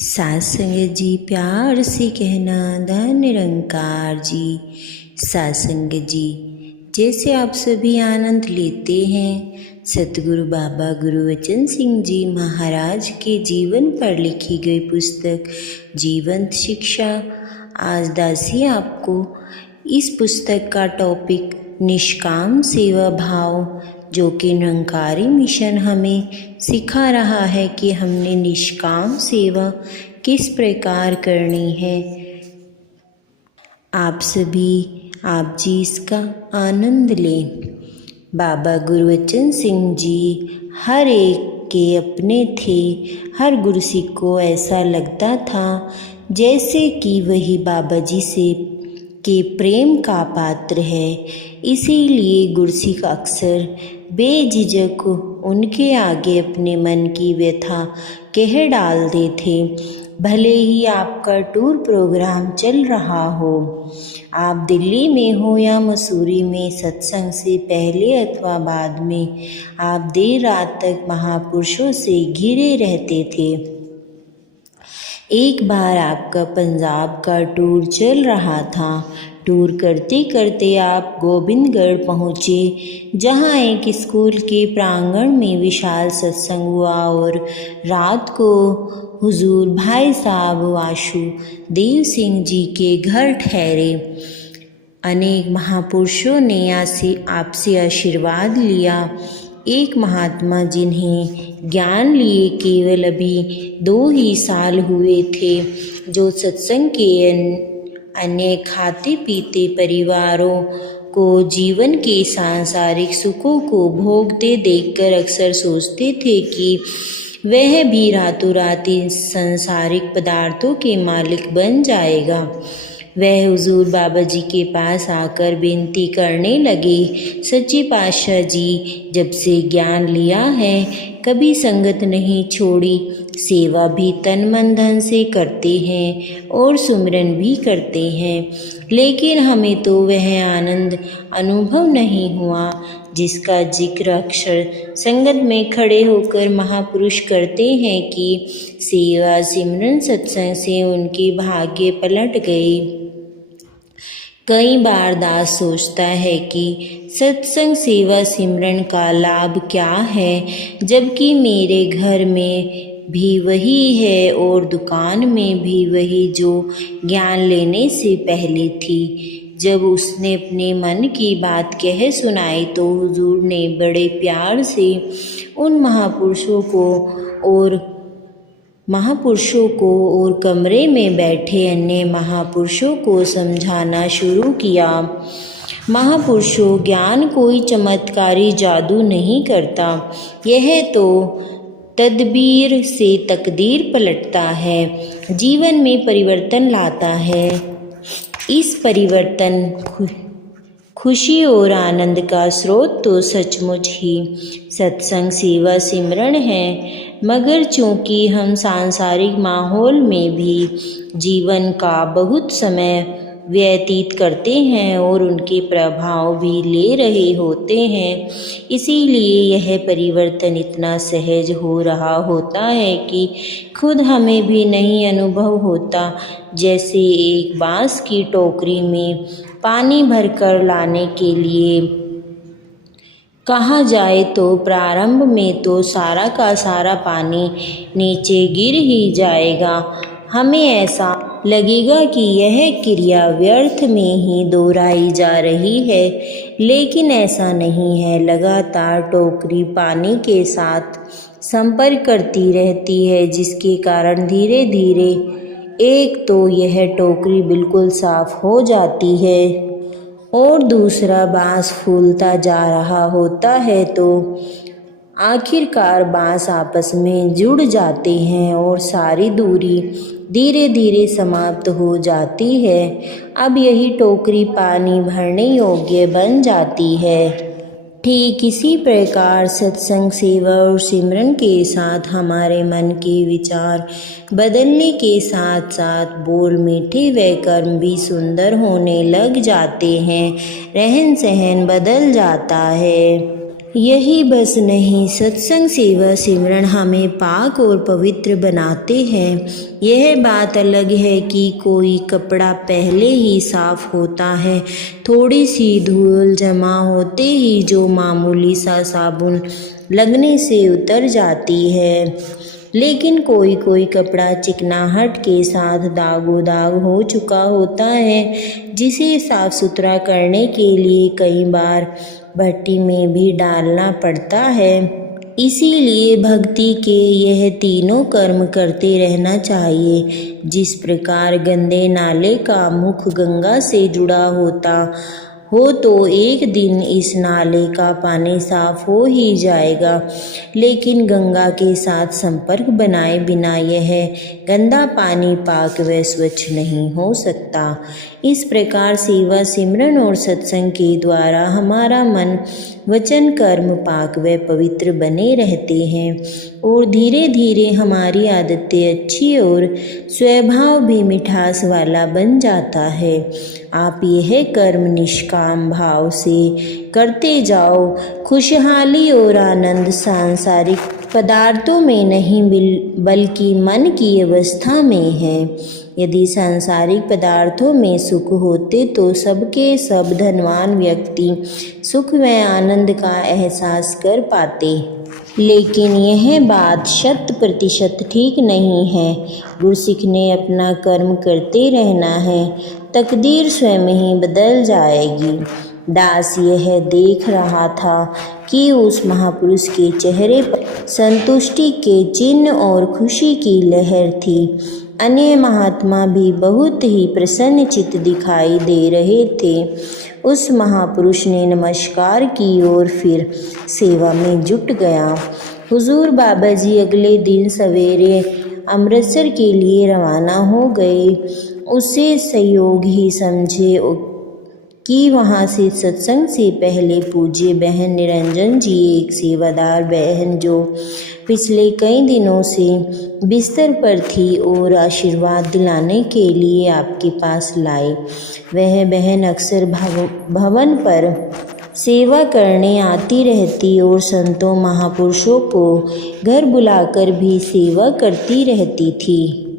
सात संगत जी प्यार से कहना धन निरंकार जी। सात संगत जी, जैसे आप सभी आनंद लेते हैं सतगुरु बाबा गुरुवचन सिंह जी महाराज के जीवन पर लिखी गई पुस्तक जीवंत शिक्षा, आज दासी आपको इस पुस्तक का टॉपिक निष्काम सेवा भाव, जो कि निरंकारी मिशन हमें सिखा रहा है कि हमने निष्काम सेवा किस प्रकार करनी है। आप जी इसका आनंद लें। बाबा गुरुवचन सिंह जी हर एक के अपने थे। हर गुरसिख को ऐसा लगता था जैसे कि वही बाबा जी से के प्रेम का पात्र है। इसीलिए गुरसिख अक्सर बेझिझक उनके आगे अपने मन की व्यथा कह डालते थे। भले ही आपका टूर प्रोग्राम चल रहा हो, आप दिल्ली में हो या मसूरी में, सत्संग से पहले अथवा बाद में आप देर रात तक महापुरुषों से घिरे रहते थे। एक बार आपका पंजाब का टूर चल रहा था। टूर करते करते आप गोबिंदगढ़ पहुँचे, जहाँ एक स्कूल के प्रांगण में विशाल सत्संग हुआ और रात को हुजूर भाई साहब वासुदेव सिंह जी के घर ठहरे। अनेक महापुरुषों ने आपसे आशीर्वाद लिया। एक महात्मा जिन्हें ज्ञान लिए केवल अभी 2 ही साल हुए थे, जो सत्संग के अन्य खाते पीते परिवारों को जीवन के सांसारिक सुखों को भोगते देखकर अक्सर सोचते थे कि वह भी रातों रात इन सांसारिक पदार्थों के मालिक बन जाएगा। वह हुजूर बाबा जी के पास आकर विनती करने लगे, सच्चे पातशाह जी, जब से ज्ञान लिया है कभी संगत नहीं छोड़ी, सेवा भी तन मन धन से करते हैं और सुमिरन भी करते हैं, लेकिन हमें तो वह आनंद अनुभव नहीं हुआ जिसका जिक्र अक्सर संगत में खड़े होकर महापुरुष करते हैं कि सेवा सिमरन सत्संग से उनके भाग्य पलट गए। कई बार दास सोचता है कि सत्संग सेवा सिमरन का लाभ क्या है, जबकि मेरे घर में भी वही है और दुकान में भी वही जो ज्ञान लेने से पहले थी। जब उसने अपने मन की बात कह सुनाई तो हुजूर ने बड़े प्यार से उन महापुरुषों को और कमरे में बैठे अन्य महापुरुषों को समझाना शुरू किया। महापुरुषों, ज्ञान कोई चमत्कारी जादू नहीं करता, यह तो तदबीर से तकदीर पलटता है, जीवन में परिवर्तन लाता है। इस परिवर्तन खुशी और आनंद का स्रोत तो सचमुच ही सत्संग सेवा सिमरन है, मगर चूँकि हम सांसारिक माहौल में भी जीवन का बहुत समय व्यतीत करते हैं और उनके प्रभाव भी ले रहे होते हैं, इसीलिए यह परिवर्तन इतना सहज हो रहा होता है कि खुद हमें भी नहीं अनुभव होता। जैसे एक बांस की टोकरी में पानी भरकर लाने के लिए कहा जाए तो प्रारंभ में तो सारा का सारा पानी नीचे गिर ही जाएगा। हमें ऐसा लगेगा कि यह क्रिया व्यर्थ में ही दोहराई जा रही है, लेकिन ऐसा नहीं है। लगातार टोकरी पानी के साथ संपर्क करती रहती है, जिसके कारण धीरे धीरे एक तो यह टोकरी बिल्कुल साफ हो जाती है और दूसरा बांस फूलता जा रहा होता है, तो आखिरकार बांस आपस में जुड़ जाते हैं और सारी दूरी धीरे धीरे समाप्त हो जाती है। अब यही टोकरी पानी भरने योग्य बन जाती है। ठीक इसी प्रकार सत्संग सेवा और सिमरन के साथ हमारे मन के विचार बदलने के साथ साथ बोल मीठे व कर्म भी सुंदर होने लग जाते हैं। रहन सहन बदल जाता है। यही बस नहीं, सत्संग सेवा सिमरन हमें पाक और पवित्र बनाते हैं। यह बात अलग है कि कोई कपड़ा पहले ही साफ होता है, थोड़ी सी धूल जमा होते ही जो मामूली सा साबुन लगने से उतर जाती है, लेकिन कोई कोई कपड़ा चिकनाहट के साथ दागोदाग हो चुका होता है, जिसे साफ सुथरा करने के लिए कई बार भट्टी में भी डालना पड़ता है। इसीलिए भक्ति के यह तीनों कर्म करते रहना चाहिए। जिस प्रकार गंदे नाले का मुख गंगा से जुड़ा होता हो तो एक दिन इस नाले का पानी साफ हो ही जाएगा, लेकिन गंगा के साथ संपर्क बनाए बिना यह गंदा पानी पाक व स्वच्छ नहीं हो सकता। इस प्रकार सेवा सिमरन और सत्संग के द्वारा हमारा मन वचन कर्म पाक व पवित्र बने रहते हैं और धीरे धीरे हमारी आदतें अच्छी और स्वभाव भी मिठास वाला बन जाता है। आप यह कर्म निष्काम भाव से करते जाओ। खुशहाली और आनंद सांसारिक पदार्थों में नहीं बल्कि मन की अवस्था में है। यदि सांसारिक पदार्थों में सुख होते तो सबके सब धनवान व्यक्ति सुख व आनंद का एहसास कर पाते, लेकिन यह बात 100% ठीक नहीं है। गुरसिख ने अपना कर्म करते रहना है, तकदीर स्वयं ही बदल जाएगी। दास यह देख रहा था कि उस महापुरुष के चेहरे पर संतुष्टि के चिन्ह और खुशी की लहर थी। अन्य महात्मा भी बहुत ही प्रसन्न चित्त दिखाई दे रहे थे। उस महापुरुष ने नमस्कार की और फिर सेवा में जुट गया। हुजूर बाबा जी अगले दिन सवेरे अमृतसर के लिए रवाना हो गए। उसे संयोग ही समझे कि वहाँ से सत्संग से पहले पूज्य बहन निरंजन जी, एक सेवादार बहन जो पिछले कई दिनों से बिस्तर पर थी और आशीर्वाद दिलाने के लिए आपके पास लाए। वह बहन अक्सर भवन पर सेवा करने आती रहती और संतों महापुरुषों को घर बुलाकर भी सेवा करती रहती थी।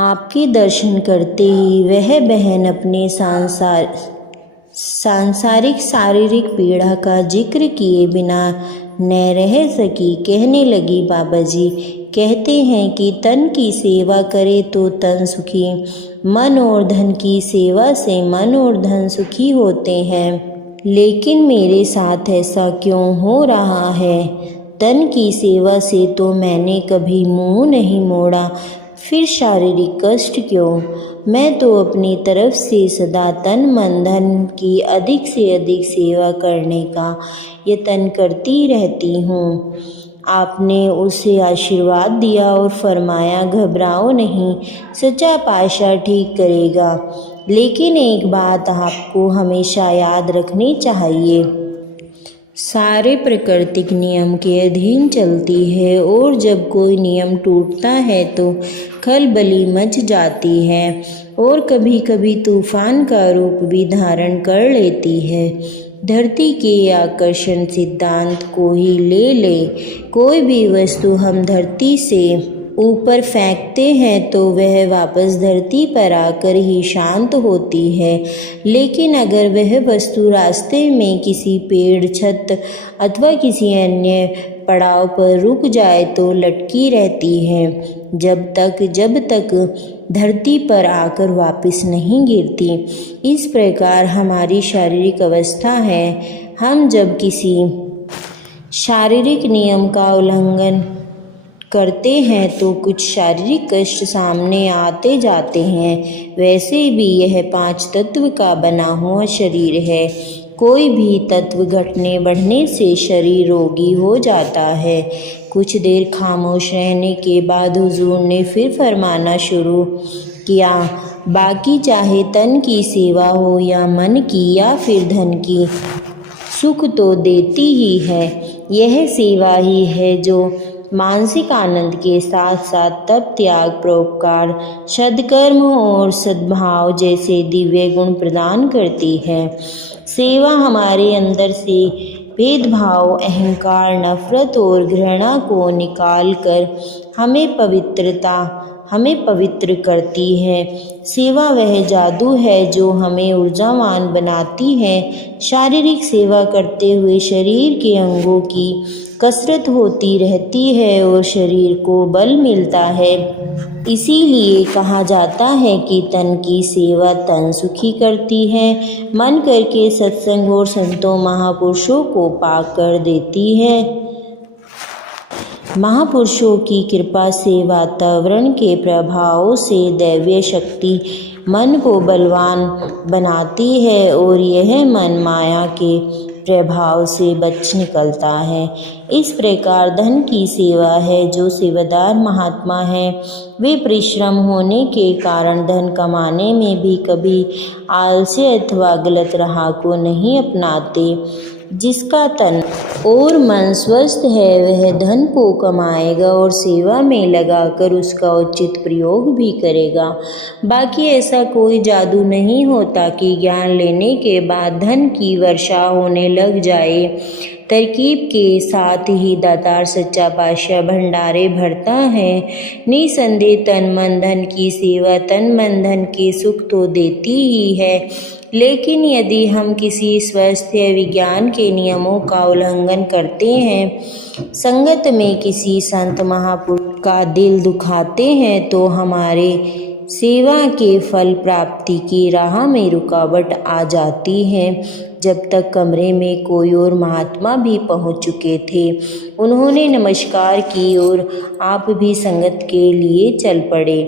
आपके दर्शन करते ही वह बहन अपने सांसारिक शारीरिक पीड़ा का जिक्र किए बिना न रह सकी। कहने लगी, बाबा जी कहते हैं कि तन की सेवा करे तो तन सुखी, मन और धन की सेवा से मन और धन सुखी होते हैं, लेकिन मेरे साथ ऐसा क्यों हो रहा है? तन की सेवा से तो मैंने कभी मुंह नहीं मोड़ा, फिर शारीरिक कष्ट क्यों? मैं तो अपनी तरफ से सदा तन मन धन की अधिक से अधिक सेवा करने का यत्न करती रहती हूँ। आपने उसे आशीर्वाद दिया और फरमाया, घबराओ नहीं, सच्चा पातशाह ठीक करेगा। लेकिन एक बात आपको हमेशा याद रखनी चाहिए, सारे प्राकृतिक नियम के अधीन चलती है और जब कोई नियम टूटता है तो खलबली मच जाती है और कभी कभी तूफान का रूप भी धारण कर लेती है। धरती के आकर्षण सिद्धांत को ही ले ले, कोई भी वस्तु हम धरती से ऊपर फेंकते हैं तो वह वापस धरती पर आकर ही शांत होती है, लेकिन अगर वह वस्तु रास्ते में किसी पेड़, छत अथवा किसी अन्य पड़ाव पर रुक जाए तो लटकी रहती है जब तक धरती पर आकर वापस नहीं गिरती। इस प्रकार हमारी शारीरिक अवस्था है। हम जब किसी शारीरिक नियम का उल्लंघन करते हैं तो कुछ शारीरिक कष्ट सामने आते जाते हैं। वैसे भी यह 5 तत्व का बना हुआ शरीर है। कोई भी तत्व घटने बढ़ने से शरीर रोगी हो जाता है। कुछ देर खामोश रहने के बाद हुजूर ने फिर फरमाना शुरू किया, बाकी चाहे तन की सेवा हो या मन की या फिर धन की, सुख तो देती ही है। यह सेवा ही है जो मानसिक आनंद के साथ साथ तप, त्याग, परोपकार, सद्कर्म और सद्भाव जैसे दिव्य गुण प्रदान करती है। सेवा हमारे अंदर से भेदभाव, अहंकार, नफरत और घृणा को निकालकर हमें पवित्र करती है। सेवा वह जादू है जो हमें ऊर्जावान बनाती है। शारीरिक सेवा करते हुए शरीर के अंगों की कसरत होती रहती है और शरीर को बल मिलता है। इसीलिए कहा जाता है कि तन की सेवा तन सुखी करती है, मन करके सत्संग और संतों महापुरुषों को पाक कर देती है। महापुरुषों की कृपा से वातावरण के प्रभावों से दैवीय शक्ति मन को बलवान बनाती है और यह मन माया के प्रभाव से बच निकलता है। इस प्रकार धन की सेवा है। जो सेवादार महात्मा है वे परिश्रम होने के कारण धन कमाने में भी कभी आलस्य अथवा गलत राह को नहीं अपनाते। जिसका तन और मन स्वस्थ है वह धन को कमाएगा और सेवा में लगाकर उसका उचित प्रयोग भी करेगा। बाकी ऐसा कोई जादू नहीं होता कि ज्ञान लेने के बाद धन की वर्षा होने लग जाए। तरकीब के साथ ही दातार सच्चा पातशाह भंडारे भरता है। निसंदेह तन मन धन की सेवा तन मन धन के सुख तो देती ही है, लेकिन यदि हम किसी स्वास्थ्य विज्ञान के नियमों का उल्लंघन करते हैं, संगत में किसी संत महापुरुष का दिल दुखाते हैं, तो हमारे सेवा के फल प्राप्ति की राह में रुकावट आ जाती है। जब तक कमरे में कोई और महात्मा भी पहुंच चुके थे। उन्होंने नमस्कार की और आप भी संगत के लिए चल पड़े।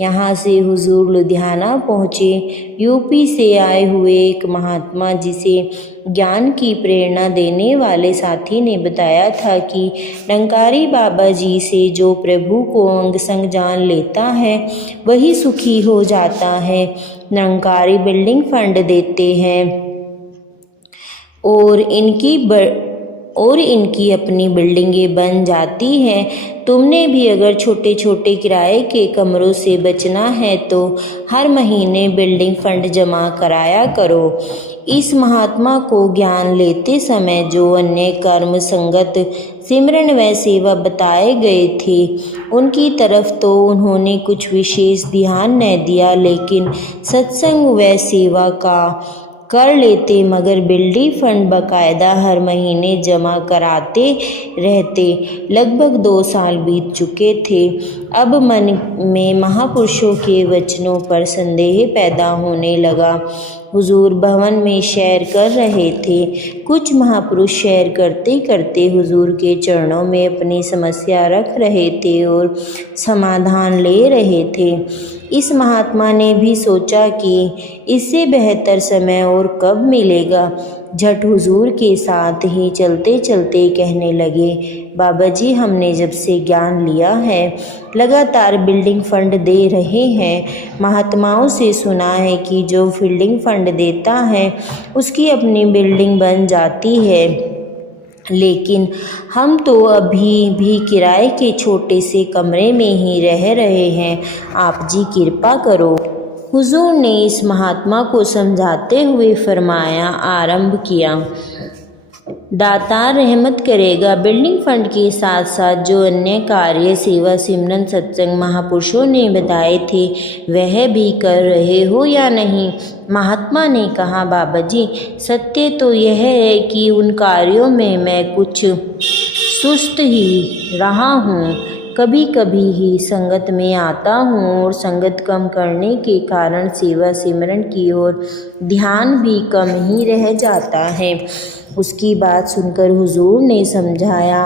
यहाँ से हुजूर लुधियाना पहुँचे। यूपी से आए हुए एक महात्मा जिसे ज्ञान की प्रेरणा देने वाले साथी ने बताया था कि निरंकारी बाबा जी से जो प्रभु को अंग संग जान लेता है वही सुखी हो जाता है। निरंकारी बिल्डिंग फंड देते हैं और इनकी अपनी बिल्डिंगें बन जाती हैं। तुमने भी अगर छोटे छोटे किराए के कमरों से बचना है तो हर महीने बिल्डिंग फंड जमा कराया करो। इस महात्मा को ज्ञान लेते समय जो अन्य कर्म संगत सिमरन व सेवा बताए गए थे उनकी तरफ तो उन्होंने कुछ विशेष ध्यान न दिया, लेकिन सत्संग व सेवा का कर लेते, मगर बिल्डिंग फंड बाकायदा हर महीने जमा कराते रहते। लगभग 2 साल बीत चुके थे। अब मन में महापुरुषों के वचनों पर संदेह पैदा होने लगा। हुजूर भवन में सैर कर रहे थे। कुछ महापुरुष सैर करते करते हुजूर के चरणों में अपनी समस्या रख रहे थे और समाधान ले रहे थे। इस महात्मा ने भी सोचा कि इससे बेहतर समय और कब मिलेगा। झट हुजूर के साथ ही चलते चलते कहने लगे, बाबा जी हमने जब से ज्ञान लिया है लगातार बिल्डिंग फंड दे रहे हैं। महात्माओं से सुना है कि जो बिल्डिंग फंड देता है उसकी अपनी बिल्डिंग बन जाती है, लेकिन हम तो अभी भी किराए के छोटे से कमरे में ही रह रहे हैं। आप जी कृपा करो। हुजूर ने इस महात्मा को समझाते हुए फरमाया, आरंभ किया, दातार रहमत करेगा। बिल्डिंग फंड के साथ साथ जो अन्य कार्य सेवा सिमरन सत्संग महापुरुषों ने बताए थे वह भी कर रहे हो या नहीं? महात्मा ने कहा, बाबा जी सत्य तो यह है कि उन कार्यों में मैं कुछ सुस्त ही रहा हूँ। कभी कभी ही संगत में आता हूँ और संगत कम करने के कारण सेवा सिमरन की ओर ध्यान भी कम ही रह जाता है। उसकी बात सुनकर हुजूर ने समझाया,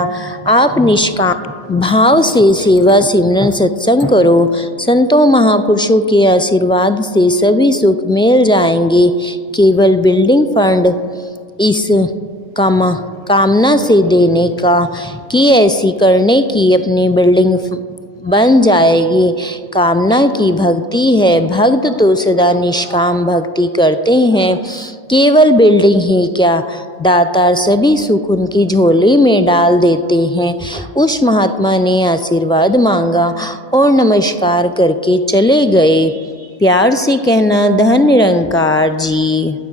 आप निष्काम भाव से सेवा सिमरन सत्संग करो। संतों महापुरुषों के आशीर्वाद से सभी सुख मिल जाएंगे। केवल बिल्डिंग फंड इस कामना से देने का कि ऐसी करने की अपनी बिल्डिंग बन जाएगी, कामना की भक्ति है। भक्त तो सदा निष्काम भक्ति करते हैं। केवल बिल्डिंग ही क्या, दातार सभी सुख उनकी झोली में डाल देते हैं। उस महात्मा ने आशीर्वाद मांगा और नमस्कार करके चले गए। प्यार से कहना, धन निरंकार जी।